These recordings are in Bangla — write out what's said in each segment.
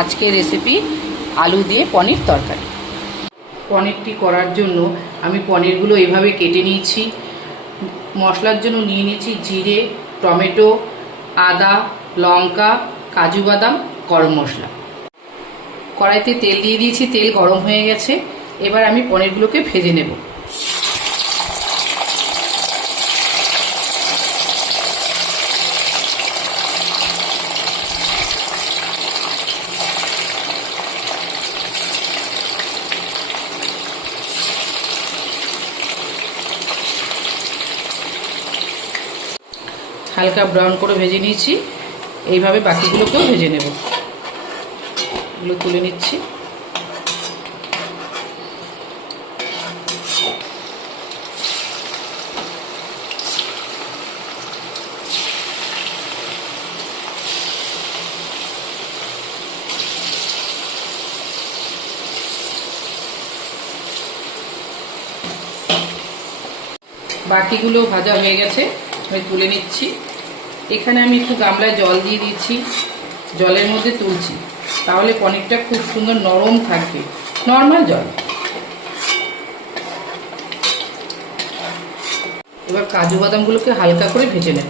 আজকের রেসিপি আলু দিয়ে পনির তরকারি। পনিরটি করার জন্য আমি পনিরগুলো এভাবে কেটে নিয়েছি। মশলার জন্য নিয়ে নিয়েছি জিরে, টমেটো, আদা, লঙ্কা, কাজু বাদাম, গরম মশলা। কড়াইতে তেল দিয়ে দিয়েছি, তেল গরম হয়ে গেছে। এবার আমি পনিরগুলোকে ভেজে নেব। হালকা ব্রাউন করে ভেজে নিয়েছি। এইভাবে বাকিগুলোকেও ভেজে নেব। এগুলো তুলে নিচ্ছি। বাকিগুলো ভাজা হয়ে গেছে, আমি তুলে নিচ্ছি। এখানে আমি একটু গামলায় জল দিয়ে দিচ্ছি, জলের মধ্যে তুলছি, তাহলে পনিরটা খুব সুন্দর নরম থাকবে। নর্মাল জল। এবার কাজু বাদামগুলোকে হালকা করে ভেজে নেব।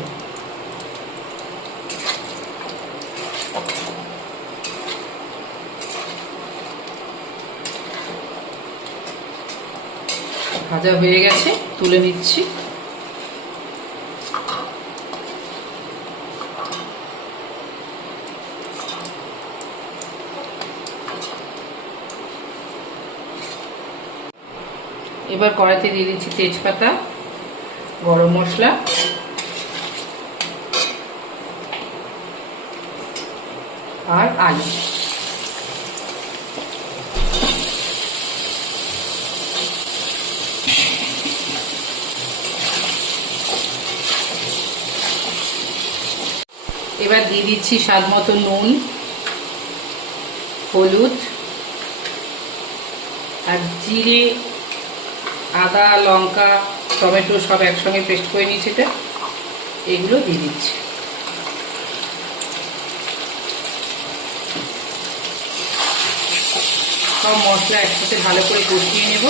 ভাজা হয়ে গেছে, তুলে নিচ্ছি। এবার কড়াইতে দিয়ে দিচ্ছি তেজপাতা, গরম মশলা আর আলু। এবার দিয়ে দিচ্ছি স্বাদ মতো নুন, হলুদ আর জিরে, আদা, লঙ্কা, টমেটো সব একসঙ্গে পেস্ট করে নিয়েছি। এগুলো দিয়ে দিচ্ছি। সব মশলা একসাথে ভালো করে কষিয়ে নেব।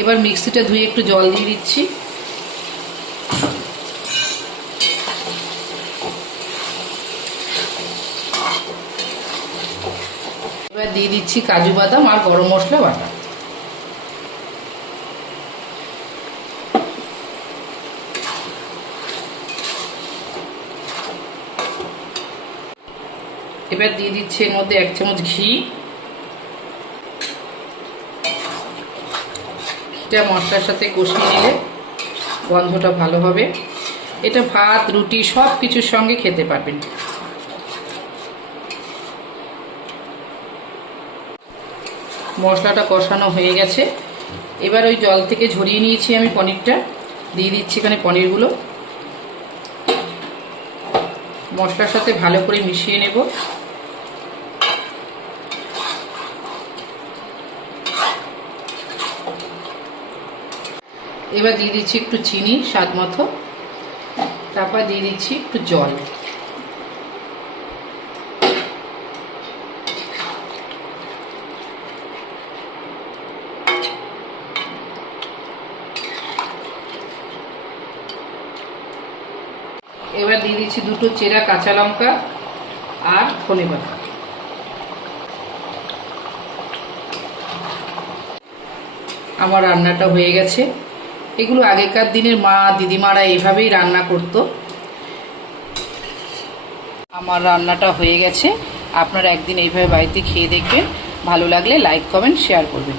এবার মিক্সিটা ধুয়ে একটু জল দিয়ে দিচ্ছি। এবার দিয়ে দিচ্ছি কাজু বাদাম আর গরম মশলা বাটা। এবার দিয়ে দিচ্ছি এর মধ্যে 1 চামচ ঘি। ঘিটা মশলার সাথে কষিয়ে নিলে গন্ধটা ভালো হবে। এটা ভাত, রুটি সব কিছুর সঙ্গে খেতে পারবেন। মশলাটা কষানো হয়ে গেছে। এবার ওই জল থেকে ঝরিয়ে নিয়েছি আমি পনিরটা, দিয়ে দিচ্ছি এখানে পনিরগুলো। মশলার সাথে ভালো করে মিশিয়ে নেব। এবার দিয়ে দিচ্ছি একটু চিনি স্বাদ মতো, তারপর দিয়ে দিচ্ছি একটু জল। এবার দিয়ে দিচ্ছি 2টো চেরা কাঁচা লঙ্কা আর ধনে পাতা। আমার রান্নাটা হয়ে গেছে। এগুলো আগেকার দিনের মা দিদিমারা এইভাবেই রান্না করতো। আমার রান্নাটা হয়ে গেছে। আপনারা একদিন এইভাবে বাড়িতে খেয়ে দেখবেন। ভালো লাগলে লাইক, কমেন্ট, শেয়ার করবেন।